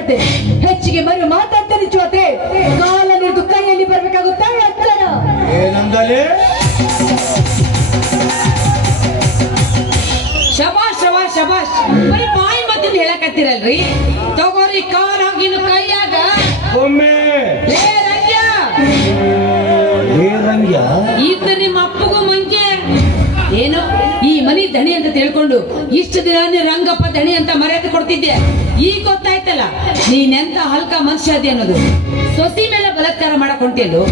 ಮಾತಾಡ್ತೇನೆ, ಹೆಚ್ಚಿಗೆ ಮರು ಮಾತಾಡ್ತೇನೆ ಜೊತೆ ಕಾಲ ನಿಂತು ಕೈಯಲ್ಲಿ ಬರ್ಬೇಕಾಗುತ್ತಾ ಎತ್ತರ. ಏನಂದಲೇ? ಶಬಾಷ್ ಶಬಾಷ್ ಶಬಾಷ್, ಬರೀ ಬಾಯಿ ಮತ್ತಿಂದ ಹೇಳಕತ್ತೀರಲ್ರಿ. ತಗೋರಿ ಕಾರ್ ಆಗಿನ ಕೈಯಾಗ ಒಮ್ಮೆ ಇದ್ದ ನಿಮ್ಮ ಅಪ್ಪಗೂ ಮಂಗೆ ಏನೋ ಈ ಮನಿ ದಣಿ ಅಂತ ತಿಳ್ಕೊಂಡು ಇಷ್ಟು ದಿನ ರಂಗಪ್ಪ ದಣಿ ಅಂತ ಮರ್ಯಾದೆ ಕೊಡ್ತಿದ್ದೆ. ಈಗ ಗೊತ್ತಾಯ್ತಲ್ಲ ನೀನೆಂತ ಹಲ್ಕ ಮನುಷ್ಯ ಅದೇ ಅನ್ನೋದು. ಸೊಸಿ ಮೇಲೆ ಬಲಾತ್ಕಾರ ಮಾಡಕ್ ಹೊಂಟೇಲು,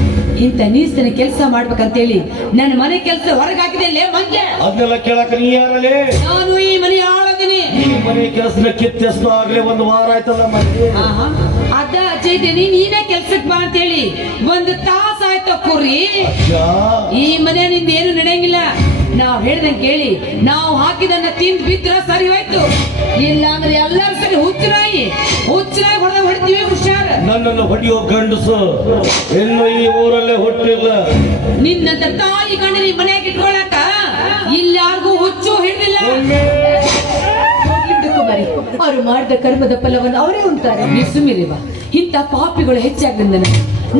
ಇಂತ ನೀಸ್ತನ ಕೆಲಸ ಮಾಡ್ಬೇಕಂತೇಳಿ ನನ್ನ ಮನೆ ಕೆಲಸ ಹೊರಗೆ ಹಾಕಿದೆ ಮಂಗೆ. ಅದನ್ನೆಲ್ಲ ಕೇಳಕ ನೀ ಯಾರಲ್ಲೇ? ನಾನು ಈ ಮನೆ ಆಳದಿನಿ. ಈ ಮನೆ ಕೆಲಸನ ಕಿತ್ತೆಸ್ತು ಆಗ್ಲೇ 1 ವಾರ ಆಯ್ತಲ್ಲ ಮತ್ತೆ. ಅದ ಅಜ್ಜಿದ್ದೀನಿ, ನೀನೇ ಕೆಲ್ಸಕ್ ಬಾ ಅಂತೇಳಿ 1 ತಾಸ ಆಯ್ತು ಕುರಿ. ಈ ಮನೆ ನಿಂದ ಏನು ನಡೆಯಂಗಿಲ್ಲ. ನಾವ್ ಹೇಳ್ದಂಗೆ ಕೇಳಿ ನಾವು ಹಾಕಿದನ್ನ ತಿಂದ್ ಬಿದ್ರ ಸರಿ ಹೋಯ್ತು, ಇಲ್ಲ ಅಂದ್ರೆ ಎಲ್ಲರೂ ಸರಿ ಹುಚ್ಚರಾಯಿ ಹೊಡ್ತೀವಿ. ಹುಷಾರ. ನನ್ನನ್ನು ಹೊಡೆಯೋ ಗಂಡಸು ಇನ್ನು ಈ ಊರಲ್ಲೇ ಹುಟ್ಟಿಲ್ಲ. ನಿನ್ನಂತ ತಾಯಿ ಗಂಡ ನೀ ಮನೆಯಾಗ ಇಟ್ಕೊಳಕ ಇಲ್ಲಾರ್ಗೂ ಹುಚ್ಚು ಹಿಡಿದಿಲ್ಲ. ಕುಮಾರಿ, ಅವರು ಮಾಡಿದ ಕರ್ಮದ ಫಲವನ್ನು ಅವರೇ ಉಂಟಾರೆ. ಸುಮ್ಮಿರಿವ, ಇಂಥ ಪಾಪಿಗಳು ಹೆಚ್ಚಾಗ್ರಿಂದ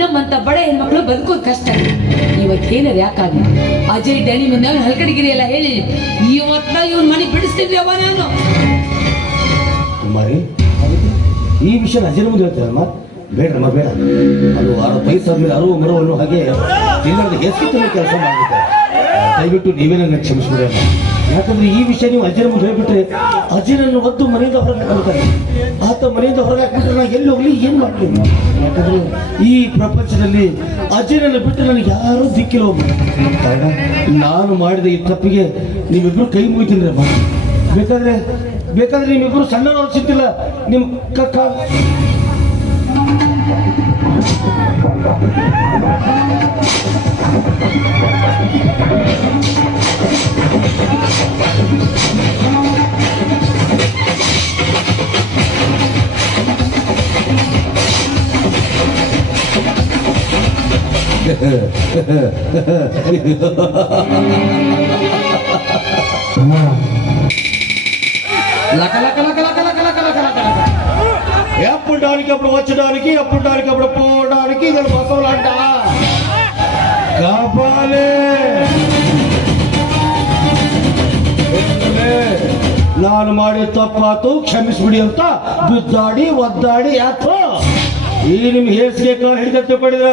ನಮ್ಮಂತ ಬಡ ಹೆಣ್ಮಕ್ಳು ಬದುಕೋದು ಕಷ್ಟ. ಇವತ್ತೇನಾರ ಯಾಕಾಗಿ ಅಜಯ್ ದಣಿ ಮುಂದೆ ಹಲ್ಕಡಿಗಿರಿ ಎಲ್ಲ ಹೇಳಿ ಇವತ್ತ ಇವನ್ ಮನೆ ಬಿಡಿಸ್ತಿದ್ವಿ ಅವ ನಾನು. ಕುಮಾರಿ, ಈ ವಿಷಯ ಅಜಯ್ ಮುಂದೆ ಹೇಳ್ತೀರಮ್ಮ? ಬೇಡಮ್ಮ ಬೇಡ. ಅದು 6 ಪೈಸೆ ಆದ್ಮೇಲೆ 60 ಮರವನ್ನು ಹಾಗೆ ತಿನ್ನದ ಹೆಸರು ಕೆಲಸ ಮಾಡಿದ್ದಾರೆ. ದಯವಿಟ್ಟು ನೀವೇ ನನ್ನ ಕ್ಷಮಿಸ್ಬಿಡಮ್ಮ. ಯಾಕಂದ್ರೆ ಈ ವಿಷಯ ನೀವು ಅಜಯ್ ಮುಂದೆ ಹೇಳ್ಬಿಟ್ರೆ ಅಜಯನನ್ನು ಒದ್ದು ಮನೆಯಿಂದ ಹೊರಗೆ ಹಾಕ್ತಾರೆ. ಆತ ಮನೆಯಿಂದ ಹೊರಗೆ ಹಾಕ್ಬಿಟ್ರೆ ನಾನು ಎಲ್ಲಿ ಹೋಗ್ಲಿ, ಏನು ಮಾಡ್ತೀನಿ? ಯಾಕಂದ್ರೆ ಈ ಪ್ರಪಂಚದಲ್ಲಿ ಅಜಯನನ್ನು ಬಿಟ್ಟು ನನಗೆ ಯಾರೂ ದಿಕ್ಕಿಲ್ಲ. ಕಾರಣ ನಾನು ಮಾಡಿದ ಈ ತಪ್ಪಿಗೆ ನೀವಿಬ್ರು ಕೈ ಮುಗಿತೀನಿ ಅಮ್ಮ. ಬೇಕಾದ್ರೆ ನಿಮ್ಮಿಬ್ರು ಸಣ್ಣವರು ಸಿಗ್ತಿಲ್ಲ. ನಿಮ್ಮ ಕಕ್ಕ ఎప్పుడానికి అప్పుడు వచ్చడానికి ఎప్పుడానికి అప్పుడు పోవడానికి ఇది బసవలంట కాపాలే. ನಾನು ಮಾಡಿ ತಪ್ಪಾತು ಕ್ಷಮಿಸ್ಬಿಡಿ ಅಂತ ಬಿದ್ದಾಡಿ ಒದ್ದಾಡಿ ಯಾಕೋ ಈ ನಿಮ್ ಹೇಸಿಗೆ ಕಾಲು ಹಿಡಿದಟ್ಟು ಪಡಿದ್ರ